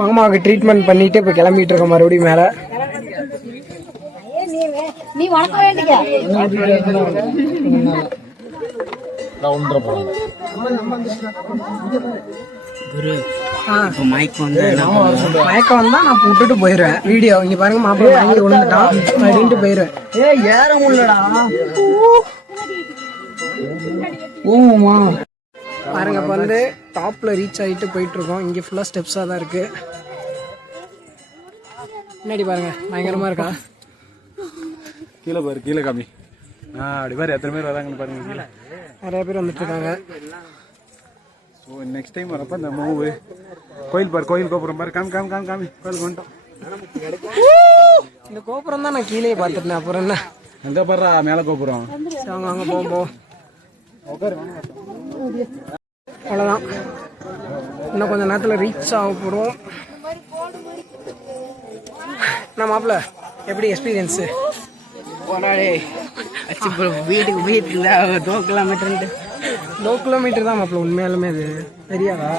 மாமாவுக்கு ட்ரீட்மெண்ட் பண்ணிட்டு இப்ப கிளம்பிட்டு இருக்கோம் மறுபடியும் மேல. நீ வணக்க வேண்டிய மயக்கம் வந்தா நான் விட்டுட்டு போயிருவேன். வீடியோ இங்க பாருங்க, மாப்பிள்ளை வாங்கி விழுந்துட்டான் அப்படின்ட்டு போயிருவேன். ஏற முடியலடா பாருங்க, இப்ப வந்து டாப்ல ரீச் ஆகிட்டு போயிட்டு இருக்கோம். இங்க ஃபுல்லா ஸ்டெப்ஸா தான் இருக்கு. முன்னாடி பாருங்க, பயங்கரமா இருக்கா. கீழே பாரு, கீழே காமி. அப்படி பாரு, எத்தனை பேர் வராங்கன்னு பாருங்க. கீழே நிறைய பேர் வந்துட்டு இருக்காங்க. ஸோ நெக்ஸ்ட் டைம் வரப்ப இந்த மூவு கோயில் பாரு, கோயில் கோபுரம் பாரு. காமி காமி காமி காமி கோயிலுக்கு வந்துட்டோம். இந்த கோபுரம் தான் நான் கீழே பார்த்துட்டேன். அப்புறம் என்ன எங்க பாரு மேல கோபுரம். அங்க போவோம். அவ்வளோதான், இன்னும் கொஞ்சம் நேரத்தில் ரீச் ஆக போகிறோம். நான் மாப்பிள்ள எப்படி எக்ஸ்பீரியன்ஸு? வீட்டுக்கு தான் 2 கிலோமீட்டர் தான் மாப்பிள்ள. உண்மையாலுமே அது தெரியாதா?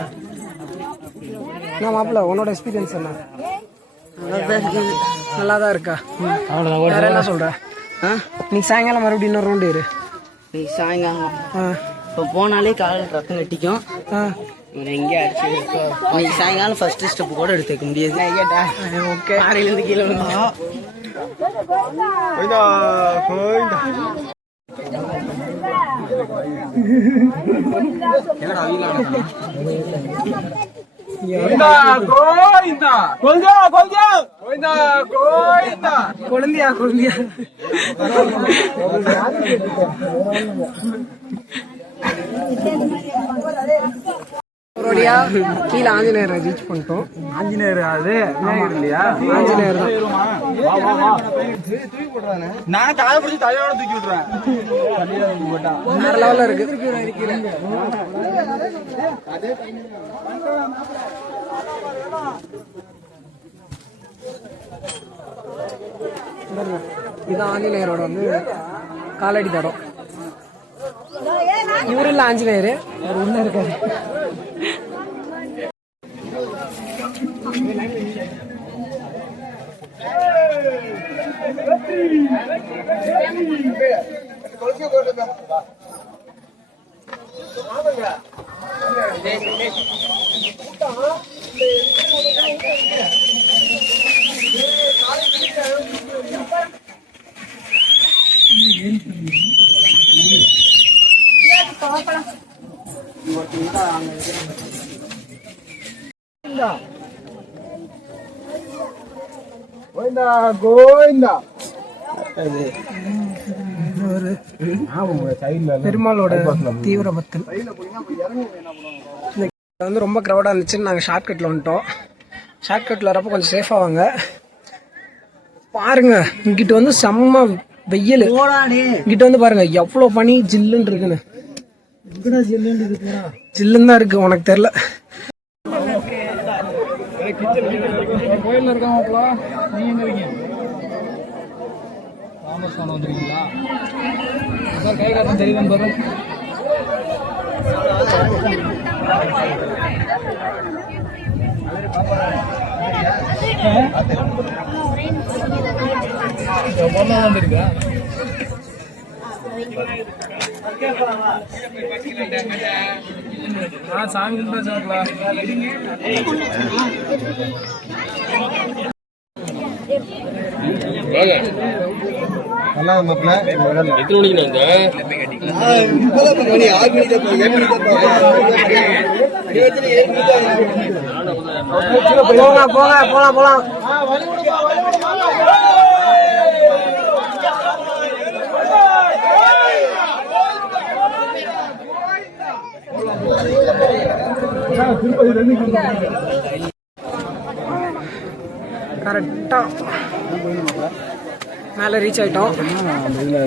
நான் மாப்பிள்ள உன்னோட எக்ஸ்பீரியன்ஸ் என்ன? நல்லா தான் இருக்கா? வேற என்ன சொல்ற? நீ சாயங்காலம் மறுபடியும் இன்னொரு ரவுண்டு இரு. நீ சாயங்காலம் இப்போ போனாலே காலையில் ரத்தம் கட்டிக்கும். எங்கே அடிச்சு நீ சாயங்காலம் ஃபர்ஸ்ட் ஸ்டெப் கூட எடுத்து வைக்க முடியாது. கேட்டா ஓகே, ஆறையிலேருந்து கீழே வந்தோம். குழந்தையா குழந்தையா கீழே ஆஞ்சநேயரை ரீச் பண்ணிட்டோம். ஆஞ்சநேயர் அது விநாயகர் இல்லையா? ஆஞ்சநேயர் தான். நான் காய பிடிச்சி தலையோட தூக்கி விட்டுறேன். வேற லெவல்ல இருக்கு. இது ஆஞ்சநேயரோட வந்து காலடி தடம். இவரு இல்ல ஆஞ்சநேயர், அவர் உள்ள இருக்காரு. பெருமாளோட தீவிர பக்தன். வந்து ரொம்ப கிரௌடா இருந்துச்சுன்னு நாங்கள் ஷார்ட்கட்ல வந்துட்டோம். ஷார்ட்கட்ல வரப்போ கொஞ்சம் சேஃபா வாங்க. பாருங்க, இங்கிட்ட வந்து செம்ம வெயில். இங்கிட்ட வந்து பாருங்க எவ்வளவு பனி ஜில்லுன்னு இருக்குன்னு. ஜில்லுன்னு தான் இருக்கு, உனக்கு தெரியல. கோயில்ல இருக்காங்களா? நீங்க எங்க இருக்கீங்க? ராமஸ்தானம் வந்துருக்கீங்களா? சார் கை காட்டும் தெரியுதுன்னு பாரு. பொண்ணா வந்துருக்கா? சாமி கும்பிட்டா நல்லா மாப்பிள்ள. எத்தனை மணிக்கு போலாம் போலாம் போலாம் போலாம். கரெக்டா மேலே ரீச் ஆகிட்டோம்.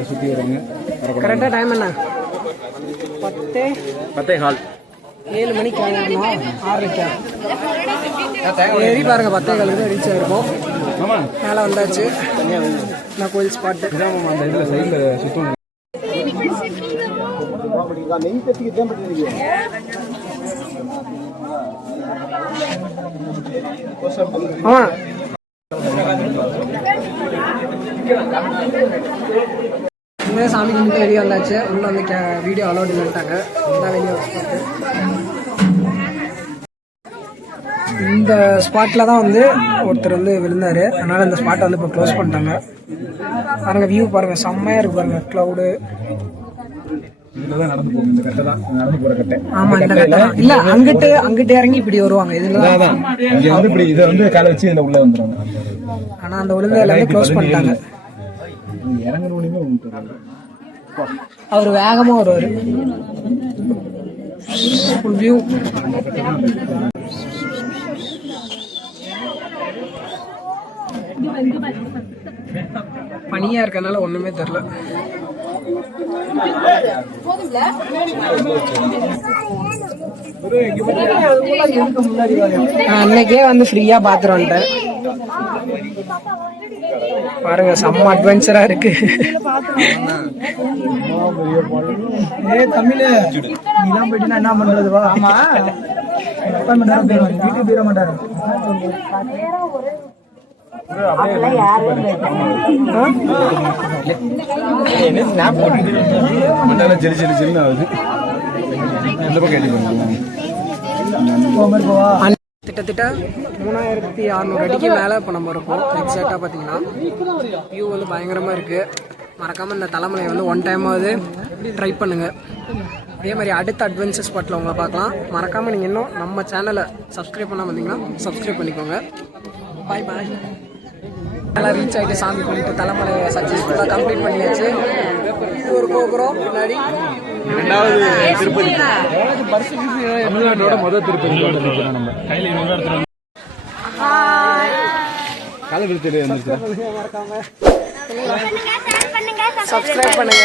சுற்றி வருவாங்க. கரெக்டாக டைம் என்ன? 10:15. 7 மணிக்கு வாங்கினோம். 6:30 ஏறி பாருங்க 10:15 ரீச் ஆகிருக்கோம். மேலே வந்தாச்சு. நான் கோயில் ஸ்பாட்டு. அந்த இதில் சைடில் சுத்தம். ஆமா இந்த சாமி கும்பிட்டு வெளியே வந்தாச்சு. உள்ள வந்து வீடியோ அலோட் பண்ணிட்டாங்க. வெளியே இந்த ஸ்பாட்டில் தான் வந்து ஒருத்தர் வந்து விழுந்தார். அதனால் இந்த ஸ்பாட்டை வந்து இப்போ க்ளோஸ் பண்ணிட்டாங்க. பாருங்கள் வியூ பாருங்கள், செம்மையாக இருக்குது பாருங்கள் க்ளவுடு. நடந்து போகும் இந்த கட்டை தான் நடந்து போகிற கட்டை. ஆமாம் இந்த கட்டை தான். இல்லை அங்கிட்டு இறங்கி இப்படி வருவாங்க. இதில் தான் இங்கே வந்து இப்படி இதை வந்து காலை வச்சு இதில் உள்ளே வந்துடுவாங்க. ஆனால் அந்த விழுந்த எல்லாமே க்ளோஸ் பண்ணிட்டாங்க. இறங்குறவனையுமே அவர் வேகமாக வருவார். ஃபுல் வியூ பனியா இருக்கனால ஒண்ணுமே தெரியல. அன்னைக்கே வந்து ஃப்ரீயா பாத்துட்டு வந்துட்டேன். பாருங்க செம்ம அட்வென்ச்சரா இருக்கு. தமிழ் நீலாம் போயிட்டு என்ன பண்றது? வா. ஆமா வீட்டுக்கு போயிட மாட்டாரு. கிட்டத்தட்ட 3600 அடிக்கு மேலே இப்போ நம்ம இருக்கோம். எக்ஸாக்டாக பார்த்தீங்கன்னா வியூ வந்து பயங்கரமாக இருக்குது. மறக்காமல் இந்த தலைமலையை வந்து ஒன் டைமாவது ட்ரை பண்ணுங்கள். அதே மாதிரி அடுத்த அட்வென்ச்சர் ஸ்பாட்டில் உங்களை பார்க்கலாம். மறக்காமல் நீங்கள் இன்னும் நம்ம சேனலை சப்ஸ்கிரைப் பண்ணாமல் வந்தீங்கன்னா சப்ஸ்கிரைப் பண்ணிக்கோங்க. பாய் பாய். எல்லாம் ரீச் ஆகிட்டு சாமி கும்பிட்டு தலைமலையை சக்ஸஸ்ஃபுல்லாக கம்ப்ளீட் பண்ணியாச்சு. ஒரு கோபுரம் முன்னாடி. ரெண்டாவது திருப்பதி தமிழ்நாட்டோட முதல் திருப்பதி நம்ம கையில் காலை விழுத்து மறக்காம சப்ஸ்கிரைப் பண்ணுங்க.